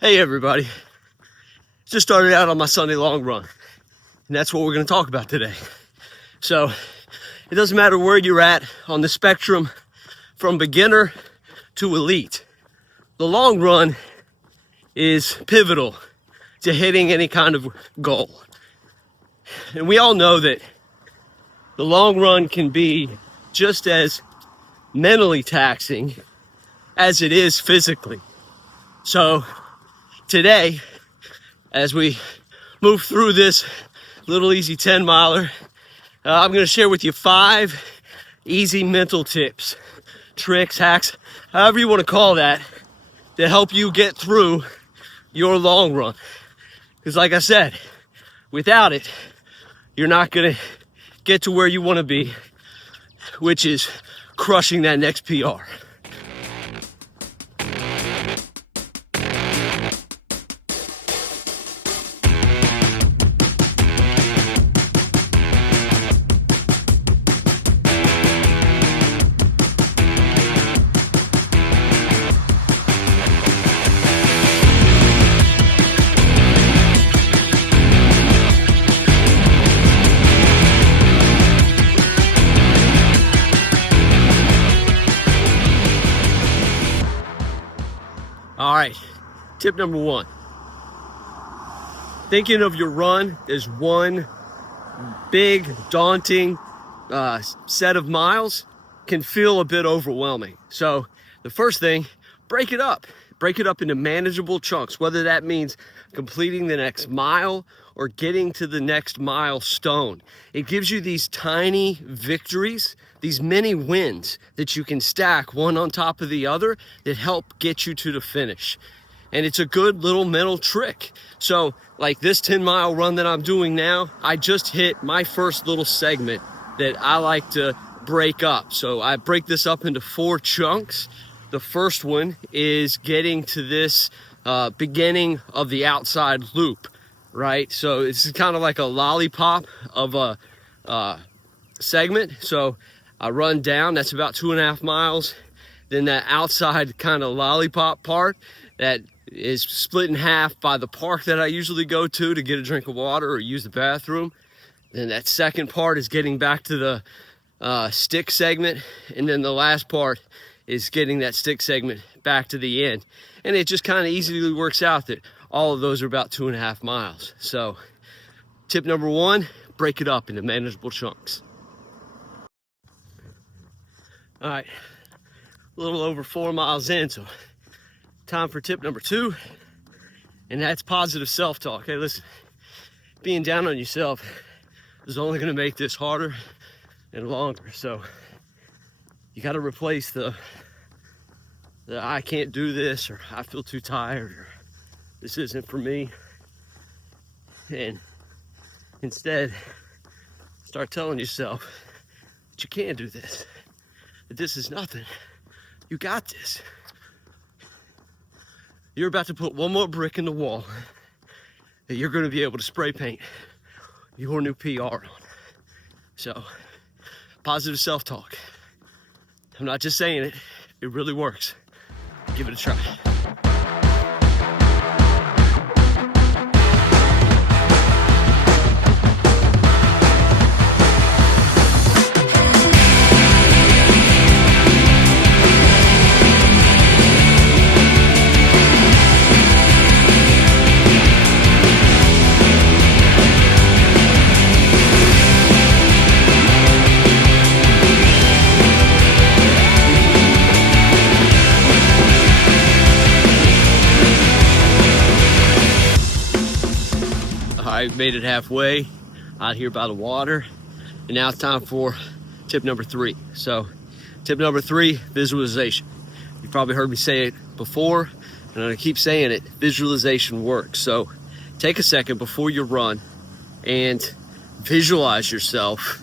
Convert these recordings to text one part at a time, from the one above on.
Hey everybody, just started out on my Sunday long run, and that's what we're going to talk about today. So it doesn't matter where you're at on the spectrum from beginner to elite. The long run is pivotal to hitting any kind of goal. And we all know that the long run can be just as mentally taxing as it is physically. So today, as we move through this little easy 10 miler, I'm going to share with you 5 easy mental tips, tricks, hacks, however you want to call that, to help you get through your long run. Because like I said, without it, you're not going to get to where you want to be, which is crushing that next PR. All right, tip number 1. Thinking of your run as one big, daunting set of miles can feel a bit overwhelming. So the first thing, break it up. Break it up into manageable chunks, whether that means completing the next mile or getting to the next milestone. It gives you these tiny victories, these mini wins that you can stack one on top of the other that help get you to the finish. And it's a good little mental trick. So like this 10-mile run that I'm doing now, I just hit my first little segment that I like to break up. So I break this up into 4 chunks. The first one is getting to this beginning of the outside loop, right? So it's kind of like a lollipop of a segment. So I run down, that's about 2.5 miles. Then that outside kind of lollipop part that is split in half by the park that I usually go to get a drink of water or use the bathroom. Then that second part is getting back to the stick segment. And then the last part is getting that stick segment back to the end. And it just kind of easily works out that all of those are about 2.5 miles. So tip number 1, break it up into manageable chunks. All right, a little over 4 miles in, so time for tip number 2, and that's positive self-talk. Hey, listen, being down on yourself is only gonna make this harder and longer. So you gotta replace the I can't do this, or I feel too tired, or this isn't for me. And instead, start telling yourself that you can do this, that this is nothing. You got this. You're about to put one more brick in the wall that you're gonna be able to spray paint your new PR on. So, positive self-talk. I'm not just saying it, it really works. Give it a try. I made it halfway out here by the water, and now it's time for tip number 3. So tip number 3, visualization. You've probably heard me say it before, and I keep saying it, visualization works. So take a second before you run and visualize yourself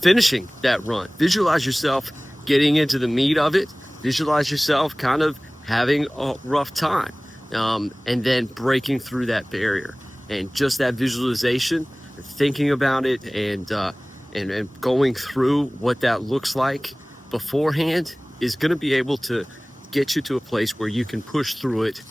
finishing that run. Visualize yourself getting into the meat of it. Visualize yourself kind of having a rough time, and then breaking through that barrier. And just that visualization, thinking about it, and going through what that looks like beforehand is going to be able to get you to a place where you can push through it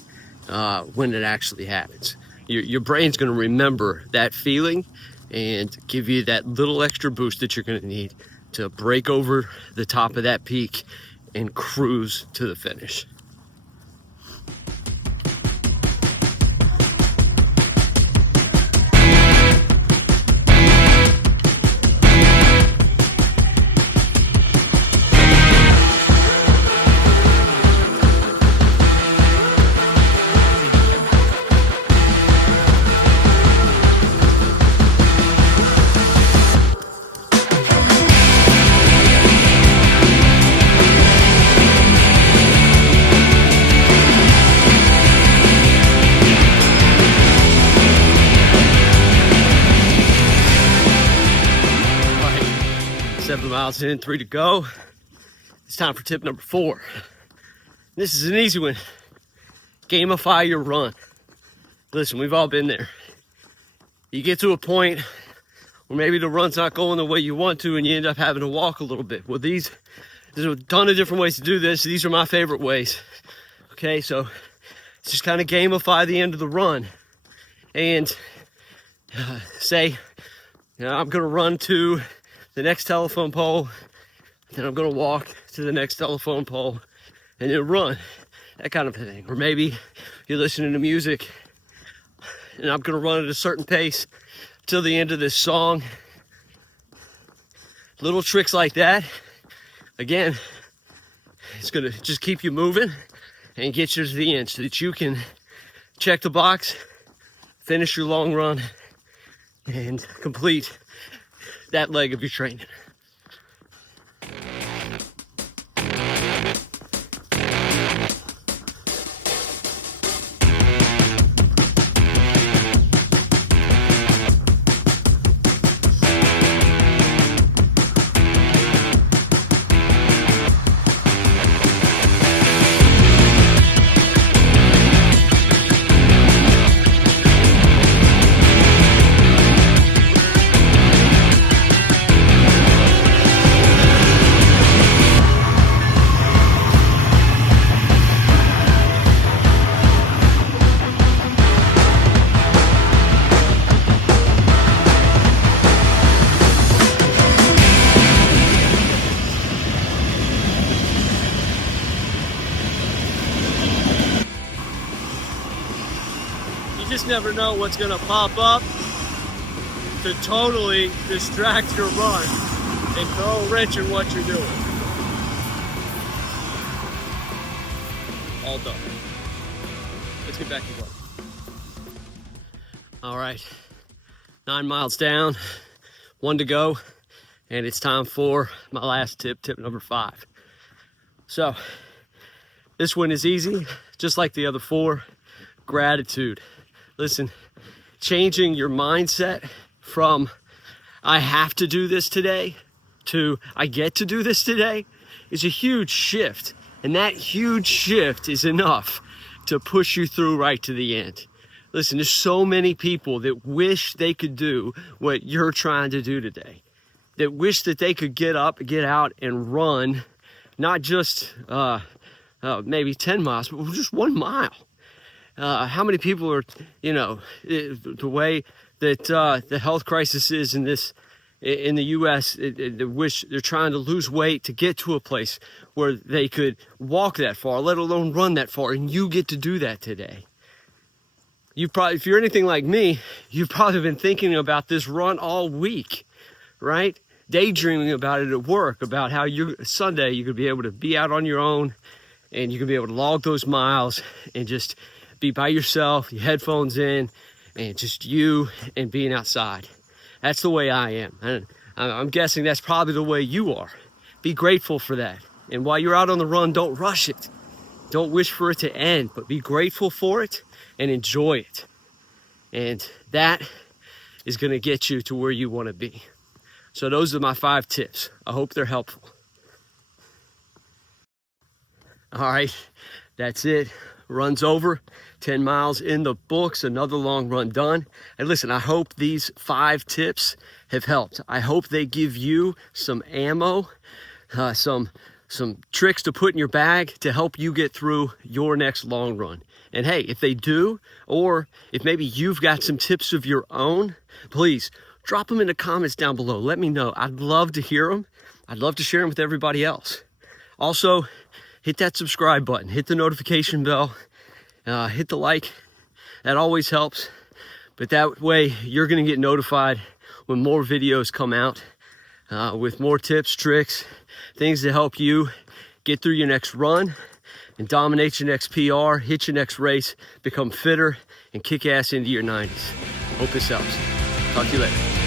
when it actually happens. Your brain's going to remember that feeling and give you that little extra boost that you're going to need to break over the top of that peak and cruise to the finish. All right, 7 miles in, 3 to go. It's time for tip number 4. This is an easy one. Gamify your run. Listen, we've all been there. You get to a point where maybe the run's not going the way you want to and you end up having to walk a little bit. Well, there's a ton of different ways to do this. These are my favorite ways. Okay, so just kind of gamify the end of the run and say, I'm going to run to the next telephone pole, then I'm going to walk to the next telephone pole and then run, that kind of thing. Or maybe you're listening to music and I'm going to run at a certain pace till the end of this song. Little tricks like that, again, it's going to just keep you moving and get you to the end so that you can check the box, finish your long run, and complete that leg of your training. You just never know what's going to pop up to totally distract your run and throw a wrench in what you're doing. All done. Let's get back to work. All right, 9 miles down, 1 to go, and it's time for my last tip, tip number 5. So, this one is easy, just like the other 4. Gratitude. Listen, changing your mindset from I have to do this today to I get to do this today is a huge shift. And that huge shift is enough to push you through right to the end. Listen, there's so many people that wish they could do what you're trying to do today. That wish that they could get up, get out and run, not just maybe 10 miles, but just 1 mile. How many people are, the way that the health crisis is in the U.S., they wish they're trying to lose weight to get to a place where they could walk that far, let alone run that far, and you get to do that today. If you're anything like me, you've probably been thinking about this run all week, right? Daydreaming about it at work, about how Sunday you could be able to be out on your own and you can be able to log those miles and just be by yourself, your headphones in, and just you and being outside. That's the way I am. And I'm guessing that's probably the way you are. Be grateful for that. And while you're out on the run, don't rush it. Don't wish for it to end, but be grateful for it and enjoy it. And that is going to get you to where you want to be. So those are my 5 tips. I hope they're helpful. All right, that's it. Run's over. 10 miles in the books, another long run done. And listen, I hope these 5 tips have helped. I hope they give you some ammo, some some tricks to put in your bag to help you get through your next long run. And hey, if they do, or if maybe you've got some tips of your own, please drop them in the comments down below. Let me know. I'd love to hear them. I'd love to share them with everybody else. Also, hit that subscribe button, hit the notification bell, hit the like. That always helps. But that way you're gonna get notified when more videos come out with more tips, tricks, things to help you get through your next run and dominate your next PR, hit your next race, become fitter, and kick ass into your 90s. Hope this helps. Talk to you later.